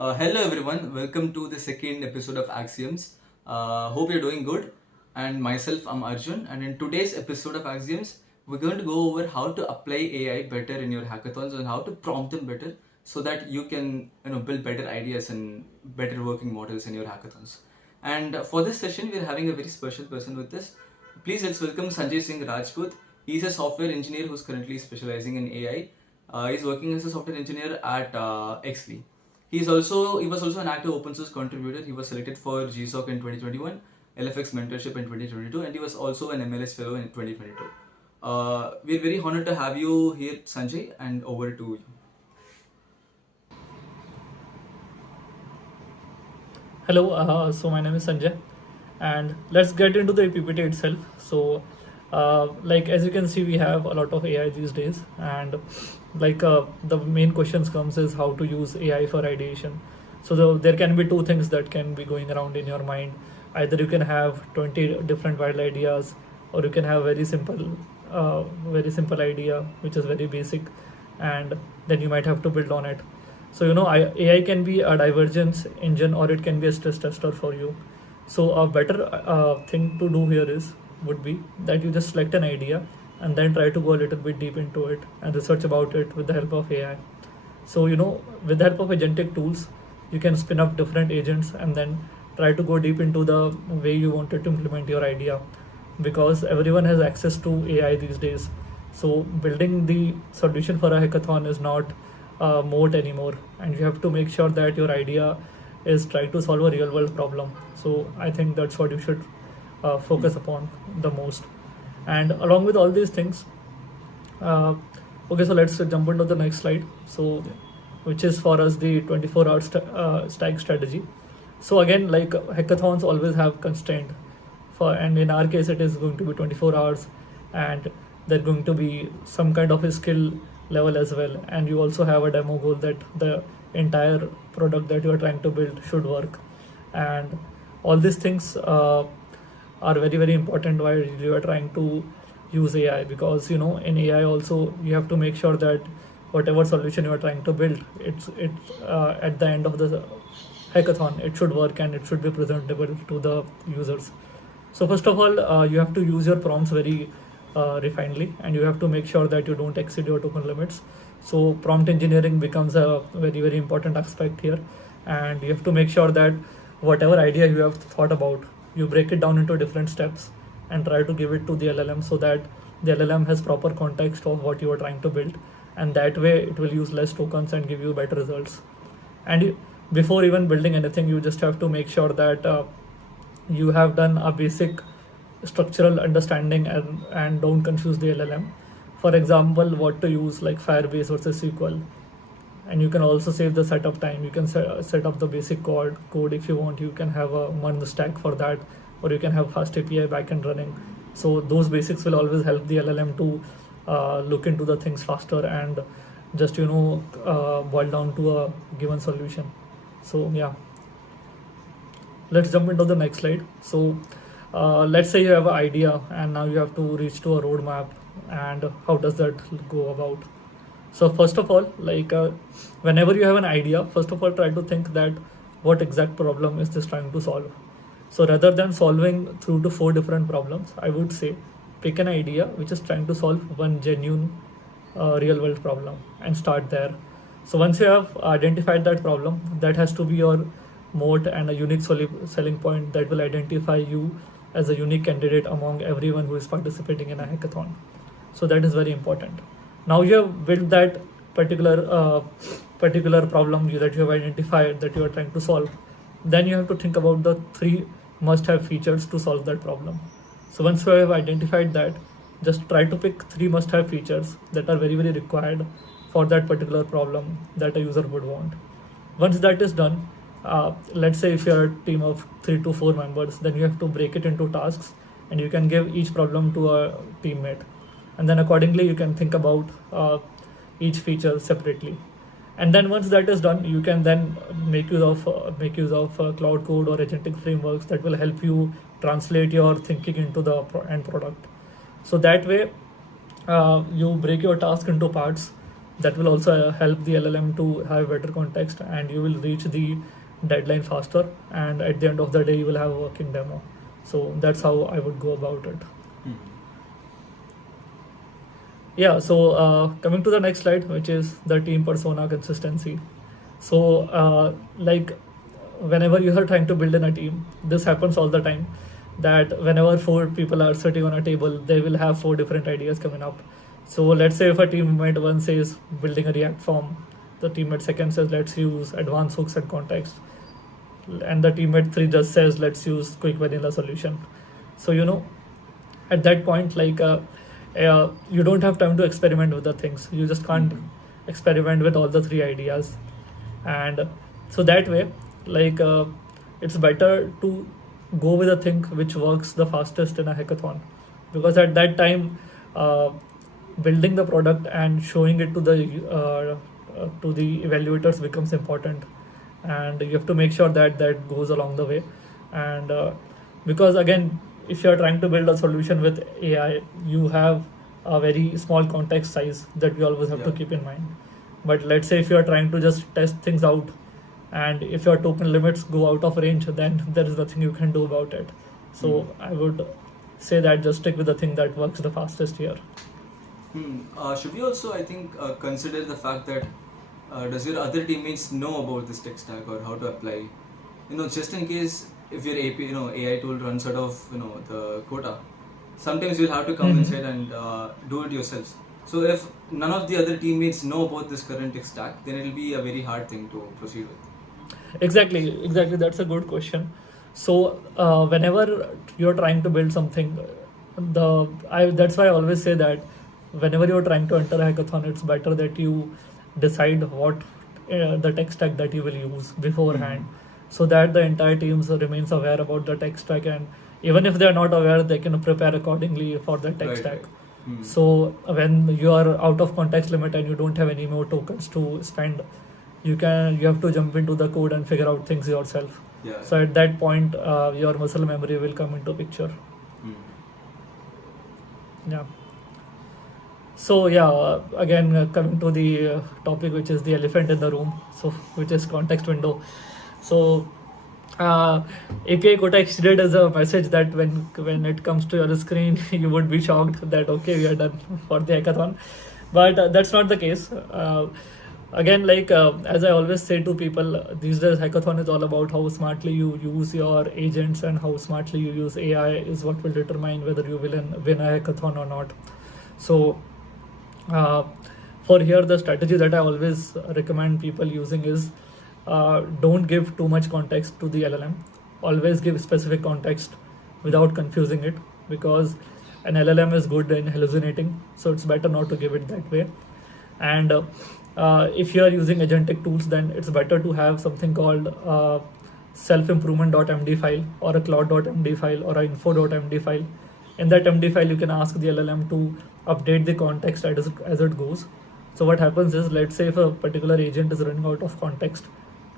Hello everyone, welcome to the second episode of Axioms. Hope you're doing good. And myself, I'm Arjun. And in today's episode of Axioms, we're going to go over how to apply AI better in your hackathons and how to prompt them better so that you can build better ideas and better working models in your hackathons. And for this session, we're having a very special person with us. Please let's welcome Sanjay Singh Rajpoot. He's a software engineer who's currently specializing in AI. He's working as a software engineer at Xly. He was also an active open source contributor. He was selected for GSOC in 2021, LFX mentorship in 2022, and he was also an MLS fellow in 2022. We're very honored to have you here, Sanjay, and over to you. Hello, so my name is Sanjay, and let's get into the PPT itself. So, like as you can see, we have a lot of AI these days, and the main questions comes is how to use AI for ideation. So there can be two things that can be going around in your mind. Either you can have 20 different wild ideas, or you can have very simple idea which is very basic, and then you might have to build on it. So AI can be a divergence engine or it can be a stress tester for you. So a better thing to do here would be that you just select an idea and then try to go a little bit deep into it and research about it with the help of AI. So with the help of agentic tools, you can spin up different agents and then try to go deep into the way you wanted to implement your idea, because everyone has access to AI these days. So building the solution for a hackathon is not moat anymore, and you have to make sure that your idea is trying to solve a real world problem. So I think that's what you should focus upon the most. And along with all these things, okay, so let's jump into the next slide. So which is for us the 24-hour stack strategy. So again, like hackathons always have constraint and in our case it is going to be 24 hours, and there's going to be some kind of a skill level as well, and you also have a demo goal that the entire product that you are trying to build should work. And all these things are very important while you are trying to use AI, because in AI also you have to make sure that whatever solution you are trying to build, it's at the end of the hackathon it should work and it should be presentable to the users. So first of all, you have to use your prompts very refinedly, and you have to make sure that you don't exceed your token limits. So prompt engineering becomes a very important aspect here, and you have to make sure that whatever idea you have thought about, you break it down into different steps and try to give it to the LLM so that the LLM has proper context of what you are trying to build, and that way it will use less tokens and give you better results. And before even building anything, you just have to make sure that you have done a basic structural understanding and don't confuse the LLM. For example, what to use like Firebase versus SQL. And you can also save the setup time. You can set up the basic code if you want. You can have a one stack for that, or you can have fast API backend running. So those basics will always help the LLM to look into the things faster and just boil down to a given solution. So yeah, let's jump into the next slide. So let's say you have an idea and now you have to reach to a roadmap, and how does that go about? So first of all, whenever you have an idea, first of all try to think that what exact problem is this trying to solve. So rather than solving 3 to 4 different problems, I would say pick an idea which is trying to solve one genuine real world problem and start there. So once you have identified that problem, that has to be your moat and a unique selling point that will identify you as a unique candidate among everyone who is participating in a hackathon. So that is very important. Now you have built that particular problem that you have identified that you are trying to solve. Then you have to think about the 3 must-have features to solve that problem. So once you have identified that, just try to pick 3 must-have features that are very required for that particular problem that a user would want. Once that is done, let's say if you're a team of 3 to 4 members, then you have to break it into tasks, and you can give each problem to a teammate, and then accordingly you can think about each feature separately. And then once that is done, you can then make use of cloud code or agentic frameworks that will help you translate your thinking into the end product. So that way you break your task into parts. that will also help the LLM to have better context, and you will reach the deadline faster, and at the end of the day you will have a working demo. So that's how I would go about it. Yeah, so coming to the next slide, which is the team persona consistency. So like whenever you are trying to build in a team, this happens all the time, that whenever four people are sitting on a table, they will have four different ideas coming up. So let's say if a teammate one says building a React form, the teammate second says let's use advanced hooks and context, and the teammate three just says let's use quick vanilla solution. So at that point, you don't have time to experiment with the things. You just can't experiment with all the three ideas, and so that way, it's better to go with a thing which works the fastest in a hackathon, because at that time, building the product and showing it to the evaluators becomes important, and you have to make sure that that goes along the way. And because again, if you are trying to build a solution with AI, you have a very small context size that you always have to keep in mind. But let's say if you are trying to just test things out, and if your token limits go out of range, then there is nothing you can do about it. So I would say that just stick with the thing that works the fastest here. Should we also, I think, consider the fact that does your other teammates know about this tech stack or how to apply? Just in case if your AI tool runs out of the quota, sometimes you'll have to come inside and do it yourselves. So if none of the other teammates know about this current tech stack, then it'll be a very hard thing to proceed with. Exactly. That's a good question. So whenever you're trying to build something, that's why I always say that whenever you're trying to enter a hackathon, it's better that you decide what the tech stack that you will use beforehand, so that the entire team remains aware about the tech stack, and even if they're not aware, they can prepare accordingly for the tech stack. So when you are out of context limit and you don't have any more tokens to spend, you have to jump into the code and figure out things yourself. So at that point, your muscle memory will come into picture. Yeah. So again, coming to the topic, which is the elephant in the room, so which is context window. So API quota exceeded is a message that when it comes to your screen, you would be shocked that okay, we are done for the hackathon, but that's not the case. Again, as I always say to people, these days hackathon is all about how smartly you use your agents, and how smartly you use AI is what will determine whether you will win a hackathon or not. So for here, the strategy that I always recommend people using is don't give too much context to the LLM. Always give specific context without confusing it, because an LLM is good in hallucinating, so it's better not to give it that way. And if you are using agentic tools, then it's better to have something called self-improvement.md file, or a cloud.md file, or a info.md file. In that MD file, you can ask the LLM to update the context as it goes. So what happens is, let's say if a particular agent is running out of context,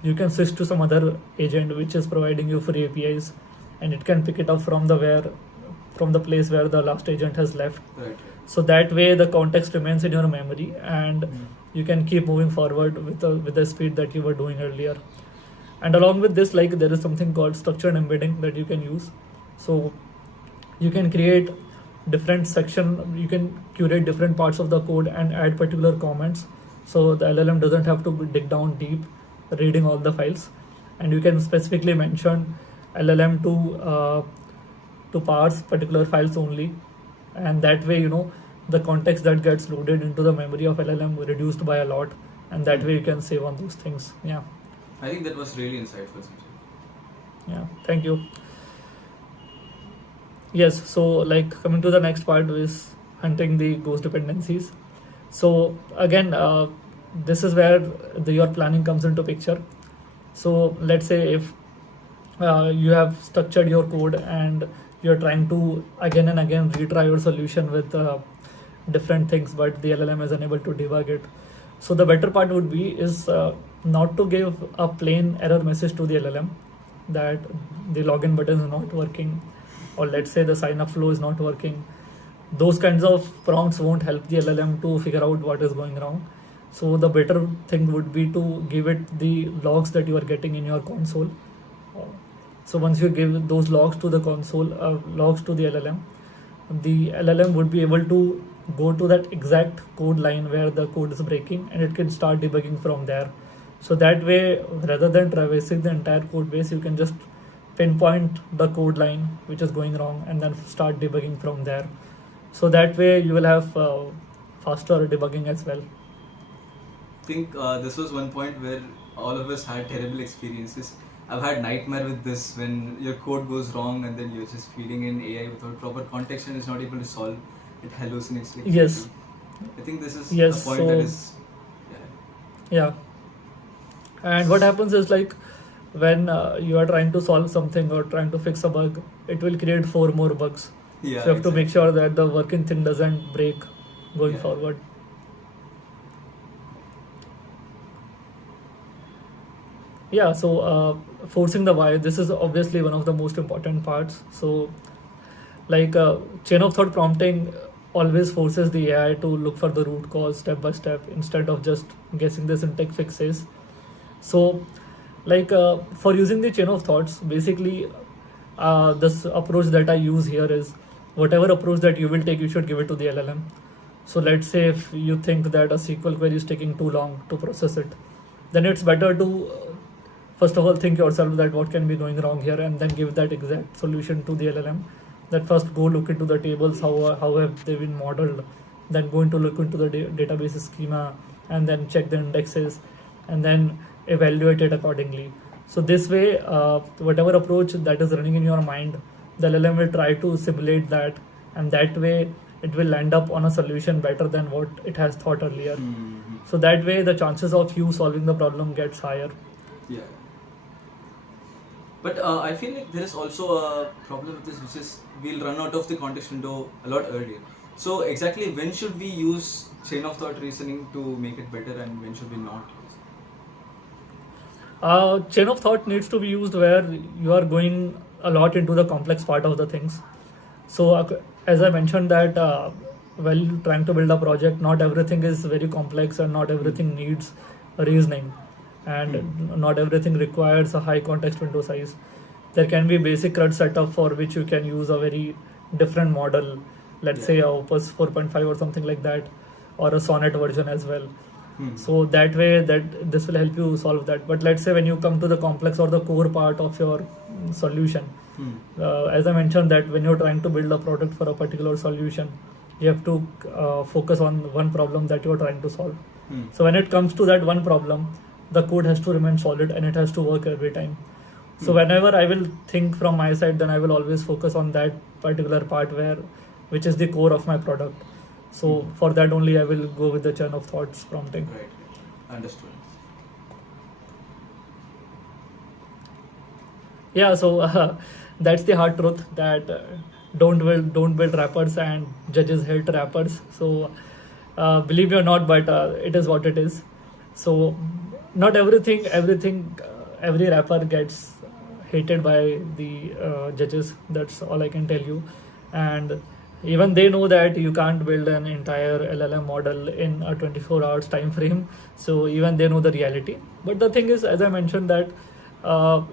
you can switch to some other agent which is providing you free APIs, and it can pick it up from the place where the last agent has left. Right. So that way the context remains in your memory, and you can keep moving forward with the speed that you were doing earlier. And along with this, there is something called structured embedding that you can use. So you can create different section, you can curate different parts of the code and add particular comments, so the LLM doesn't have to dig down deep reading all the files. And you can specifically mention LLM to parse particular files only, and that way the context that gets loaded into the memory of LLM reduced by a lot, and that way you can save on those things. I think that was really insightful. Thank you. Yes, so coming to the next part is hunting the ghost dependencies. So again, this is where your planning comes into picture. So let's say if you have structured your code and you're trying to again and again retry your solution with different things, but the LLM is unable to debug it. So the better part would be is not to give a plain error message to the LLM that the login button is not working, or let's say the sign up flow is not working. Those kinds of prompts won't help the LLM to figure out what is going wrong. So the better thing would be to give it the logs that you are getting in your console. Uh, So once you give those logs to the console, logs to the LLM would be able to go to that exact code line where the code is breaking, and it can start debugging from there. So that way, rather than traversing the entire code base, you can just pinpoint the code line which is going wrong and then start debugging from there. So that way you will have faster debugging as well. I think this was one point where all of us had terrible experiences. I've had nightmare with this when your code goes wrong and then you're just feeding in AI without proper context and it's not able to solve. It hallucinates. Like Yes. I think this is Yes. a point that is. Yeah. And what happens is, like, when you are trying to solve something or trying to fix a bug, it will create 4 more bugs. Yeah. So you have to make sure that the working thing doesn't break going Yeah. forward. Yeah, so forcing the why, this is obviously one of the most important parts. So, like, chain of thought prompting always forces the AI to look for the root cause step by step instead of just guessing the syntax fixes. So, like, for using the chain of thoughts, basically, this approach that I use here is whatever approach that you will take, you should give it to the LLM. So let's say if you think that a SQL query is taking too long to process it, then it's better to first of all think yourself that what can be going wrong here, and then give that exact solution to the LLM. That first go look into the tables, how have they been modeled, then go into look into the database schema, and then check the indexes, and then evaluate it accordingly. So this way, whatever approach that is running in your mind, the LLM will try to simulate that, and that way it will land up on a solution better than what it has thought earlier. Mm-hmm. So that way the chances of you solving the problem gets higher. Yeah. But I feel like there is also a problem with this, which is we'll run out of the context window a lot earlier. So exactly when should we use chain of thought reasoning to make it better, and when should we not use it? Chain of thought needs to be used where you are going a lot into the complex part of the things. So as I mentioned that while trying to build a project, not everything is very complex and not everything needs reasoning, and not everything requires a high context window size. There can be basic CRUD setup for which you can use a very different model, let's say a Opus 4.5 or something like that, or a Sonnet version as well. So that way that this will help you solve that. But let's say when you come to the complex or the core part of your solution, as I mentioned that when you're trying to build a product for a particular solution, you have to focus on one problem that you're trying to solve. So when it comes to that one problem, the code has to remain solid and it has to work every time. So whenever I will think from my side, then I will always focus on that particular part which is the core of my product. So for that only I will go with the chain of thoughts prompting. Right. Understood. Yeah, so that's the hard truth that don't build rappers, and judges hate rappers. So believe me or not, but it is what it is. So not every rapper gets hated by the judges. That's all I can tell you. And even they know that you can't build an entire LLM model in a 24 hours time frame. So even they know the reality. But the thing is, as I mentioned, that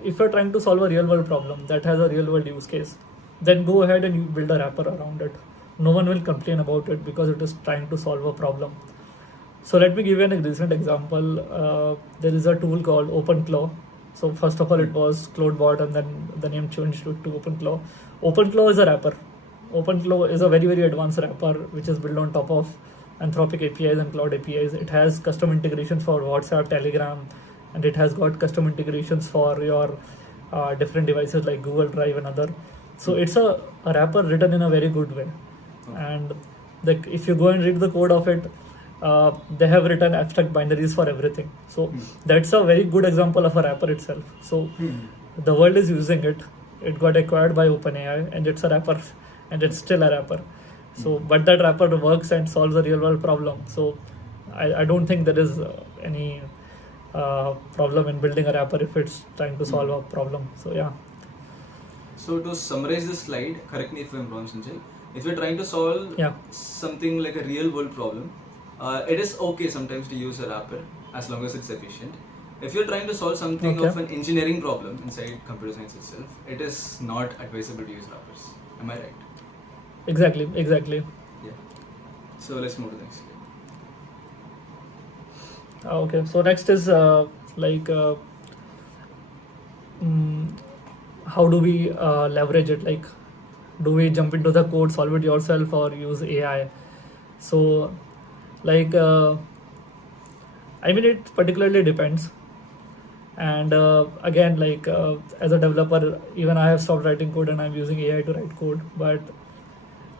if you're trying to solve a real world problem that has a real world use case, then go ahead and you build a wrapper around it. No one will complain about it because it is trying to solve a problem. So let me give you a recent example. There is a tool called OpenClaw. So first of all, it was CloudBot, and then the name changed to OpenClaw. OpenClaw is a wrapper. OpenClaw is a very, very advanced wrapper which is built on top of Anthropic APIs and Cloud APIs. It has custom integrations for WhatsApp, Telegram, and it has got custom integrations for your different devices like Google Drive and other. So it's a wrapper written in a very good way. And if you go and read the code of it, they have written abstract binaries for everything. So that's a very good example of a wrapper itself. So the world is using it. It got acquired by OpenAI, and it's a wrapper, and it's still a wrapper. So, but that wrapper works and solves a real world problem. So I don't think there is any problem in building a wrapper if it's trying to solve a problem. So yeah. So to summarize this slide, correct me if I'm wrong, Sanjay. If you're trying to solve something like a real world problem, it is okay sometimes to use a wrapper as long as it's efficient. If you're trying to solve something Okay. of an engineering problem inside computer science itself, it is not advisable to use wrappers. Am I right? Exactly. Exactly. Yeah. So let's move to the next. Okay. So next is like mm, how do we leverage it? Like, do we jump into the code, solve it yourself, or use AI? So, like, I mean, it particularly depends. And again, like as a developer, even I have stopped writing code and I'm using AI to write code. But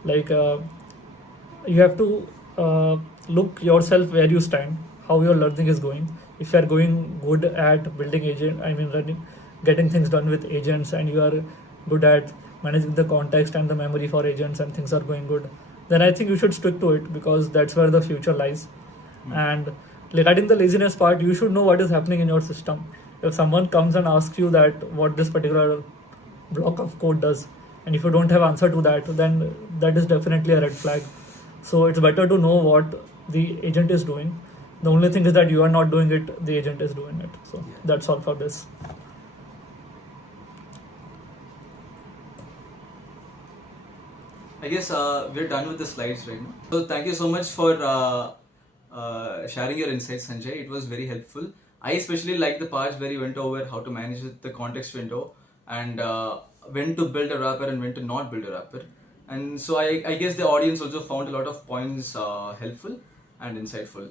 like, you have to look yourself where you stand, how your learning is going. If you are going good at building agent, I mean running, getting things done with agents, and you are good at managing the context and the memory for agents, and things are going good, then I think you should stick to it, because that's where the future lies. And regarding the laziness part, you should know what is happening in your system. If someone comes and asks you that what this particular block of code does, and if you don't have answer to that, then that is definitely a red flag. So it's better to know what the agent is doing. The only thing is that you are not doing it, the agent is doing it. So Yeah. that's all for this. I guess we're done with the slides right now. So thank you so much for sharing your insights, Sanjay. It was very helpful. I especially like the parts where you went over how to manage the context window and when to build a wrapper and when to not build a wrapper. And so I guess the audience also found a lot of points helpful and insightful.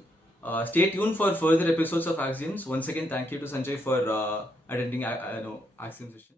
Stay tuned for further episodes of Axioms. Once again, thank you to Sanjay for attending Axioms session.